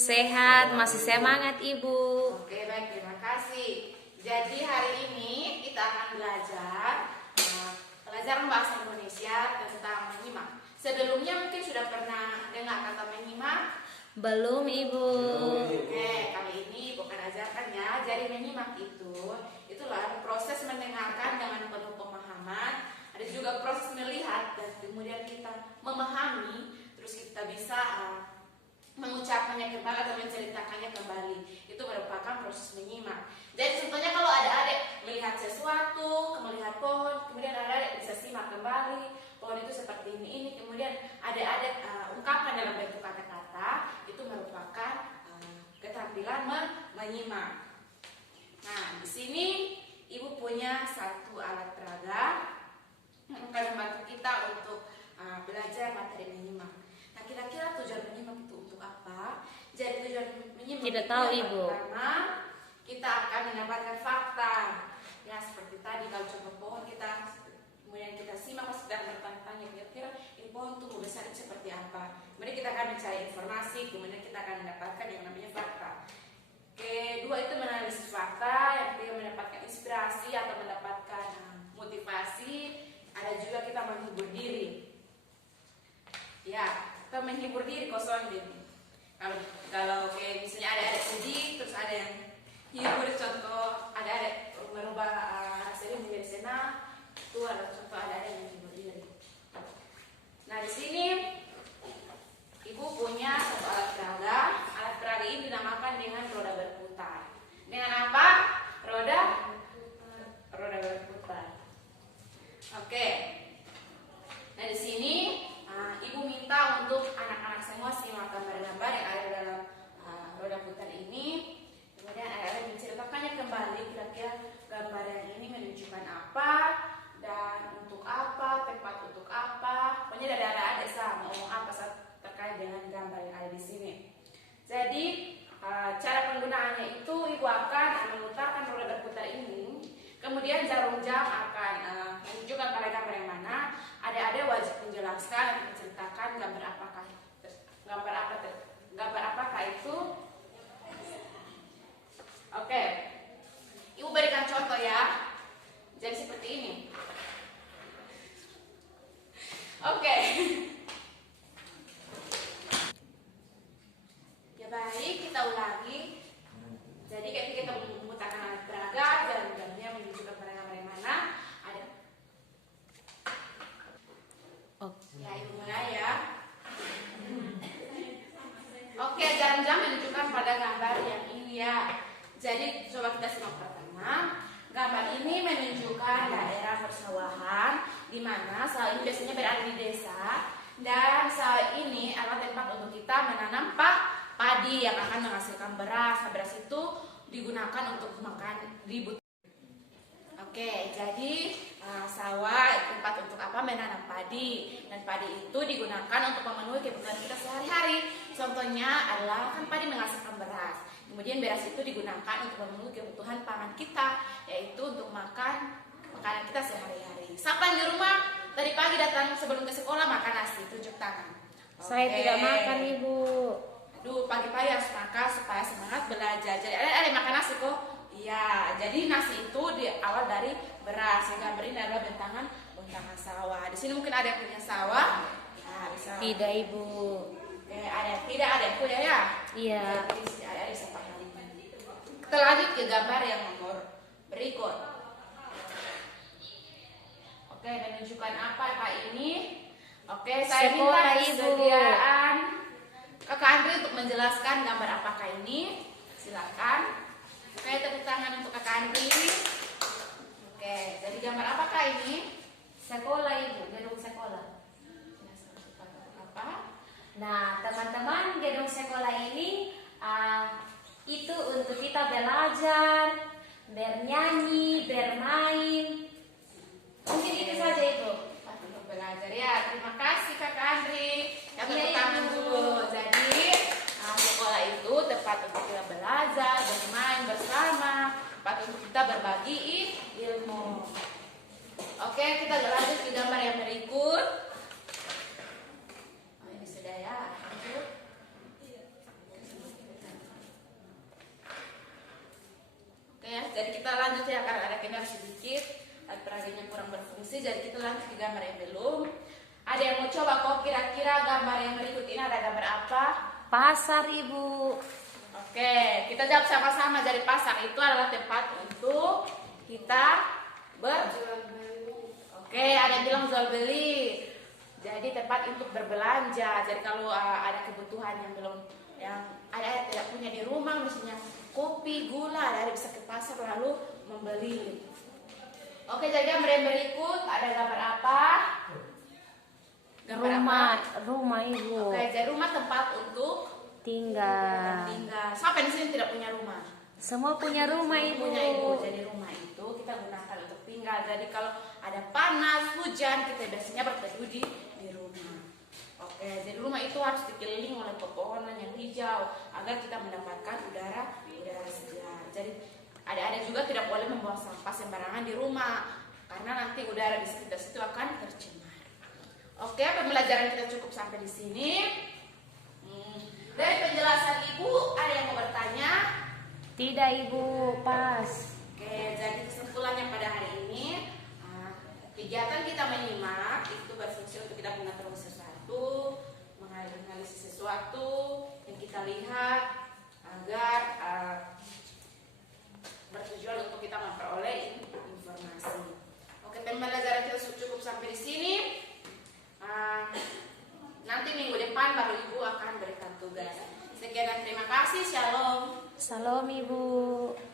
Sehat, masih semangat Ibu. Oke, baik, terima kasih. Jadi hari ini kita akan belajar pelajaran bahasa Indonesia tentang menyimak. Sebelumnya mungkin sudah pernah dengar kata menyimak? Belum Ibu. Oke, kali ini Ibu akan ajarkan ya. Jadi menyimak itulah proses mendengarkan dengan penuh pemahaman. Ada juga proses melihat dan kemudian kita memahami, terus kita bisa mengucapkannya kembali atau menceritakannya kembali. Itu merupakan proses menyimak. Jadi contohnya kalau ada adik melihat sesuatu, melihat pohon, kemudian adik bisa simak kembali pohon itu seperti ini, kemudian adik ungkapkan dalam bentuk kata-kata. Itu merupakan keterampilan menyimak. Nah, di sini Ibu punya satu alat peraga yang akan membantu kita untuk belajar materi menyimak. Nah, kira-kira tujuan menyimak itu untuk apa? Jadi tujuan menyimak Tidak tahu Ibu. Pertama, kita akan mendapatkan fakta. Ya, seperti tadi kalau contoh pohon kemudian kita simak pas sedang bertanya-tanya kira-kira ini pohon tumbuh besar seperti apa. Kemudian kita akan mencari informasi, kemudian kita akan mendapatkan yang namanya fakta. Kedua itu menganalisis fakta, yang ketiga mendapatkan inspirasi atau mendapatkan motivasi. Ada juga kita menghibur diri. Ya, kita menghibur diri kosong diri. Kalau kayak misalnya ada sedih, terus ada yang hibur, contoh ada merubah sedih menjadi senang, itu adalah contoh ada yang menghibur diri. Nah, di sini Ibu punya satu alat peraga. Alat peraga ini dinamakan dengan roda berputar. Dengan apa? Roda berputar. Oke. Nah, di sini Ibu minta untuk anak-anak semua simak gambar-gambar yang ada dalam roda putar ini. Kemudian anak-anak menceritakannya kembali kira-kira gambar yang ini menunjukkan apa dan untuk apa, tempat untuk apa. Pokoknya dari adik-adik sama ngomong apa saat terkait dengan gambar yang ada di sini. Jadi cara penggunaannya itu Ibu akan memutarkan roda berputar ini. Kemudian jarum jam akan menunjukkan pada gambar yang mana. Adik-adik wajib menjelaskan, menceritakan gambar apakah itu. Oke, Ibu berikan contoh ya. Jadi seperti ini. Oke. Ya baik, kita ulangi. Jadi ketika kita memutarkan alat peraga, jarum-jamnya menunjukkan pada gambar yang mana. Ya, Ibu mulai ya. Oke, jarum-jam menunjukkan pada gambar yang ini ya. Jadi coba kita simak pertama. Gambar ini menunjukkan daerah persawahan di mana sawah ini biasanya berada di desa, dan sawah ini adalah tempat untuk kita menanam padi yang akan menghasilkan beras. Beras itu digunakan untuk makan ribut. Oke, jadi sawah tempat untuk apa? Menanam padi, dan padi itu digunakan untuk memenuhi kebutuhan kita sehari-hari. Contohnya adalah kan padi menghasilkan beras. Kemudian beras itu digunakan untuk memenuhi kebutuhan pangan kita, yaitu untuk makan makanan kita sehari-hari. Siapa yang di rumah tadi pagi datang sebelum ke sekolah makan nasi? Tunjuk tangan. Saya tidak makan Ibu. Aduh, pagi-pagi harus makan supaya semangat belajar. Jadi ada makan nasi kok? Iya, jadi nasi itu awal dari beras. Yang gambar ini adalah bentangan sawah. Di sini mungkin ada yang punya sawah. Nah, bisa. Tidak Ibu. Tidak ada yang punya ya? Iya. Jadi ada bisa pakai. Kita lanjut ke gambar yang nomor berikut. Oke, menunjukkan apa Pak ini? Oke, saya minta kesediaan Kakak Andri untuk menjelaskan gambar apakah ini. Silakan. Oke, tepuk tangan untuk Kakak Andri. Oke, jadi gambar apakah ini? Sekolah Ibu, gedung sekolah. Apa? Nah, teman-teman, gedung sekolah ini itu untuk kita belajar, bernyanyi, bermain. Mungkin itu saja Ibu. Untuk belajar ya. Terima kasih Kakak Andri. Tepuk Iya, tangan Ibu. dulu. Jadi sekolah itu tempat untuk kita belajar, bermain bersama, tempat untuk kita berbagi ilmu. Oke, kita lanjut ke gambar yang berikut. Ini sudah ya. Lanjut. kira-kira gambar yang berikut ini ada gambar apa? Pasar, Ibu. Oke, kita jawab sama-sama. Jadi pasar itu adalah tempat untuk kita Oke, ada yang bilang jual beli. Jadi tempat untuk berbelanja. Jadi kalau ada kebutuhan yang belum, yang ada yang tidak punya di rumah, misalnya kopi, gula, ada bisa ke pasar lalu membeli. Oke, jadi gambar yang berikut ada gambar apa? Gambar Rumah, apa? rumah, Ibu. Oke, jadi rumah tempat untuk Tinggal. tinggal. Siapa di sini tidak punya rumah? Semua punya rumah, Ibu. Punya Ibu. Jadi rumah itu kita gunakan untuk tinggal. Jadi kalau ada panas, hujan, kita biasanya berteduh di rumah. Oke, jadi rumah itu harus dikelilingi oleh pepohonan yang hijau agar kita mendapatkan udara segar. Jadi adik-adik juga tidak boleh membuang sampah sembarangan di rumah karena nanti udara di sekitar situ akan tercemar. Oke, pembelajaran kita cukup sampai di sini. Dari penjelasan Ibu, ada yang mau bertanya? Tidak, Ibu, pas. Oke, jadi kesimpulannya pada hari ini, kegiatan kita menyimak itu berfungsi untuk kita mengetahui sesuatu, menganalisis sesuatu yang kita lihat agar bertujuan untuk kita memperoleh informasi. Oke, pembelajaran kita cukup sampai di sini. Nanti minggu depan baru Ibu akan berikan tugas. Sekian dan terima kasih. Shalom. Salam, Ibu.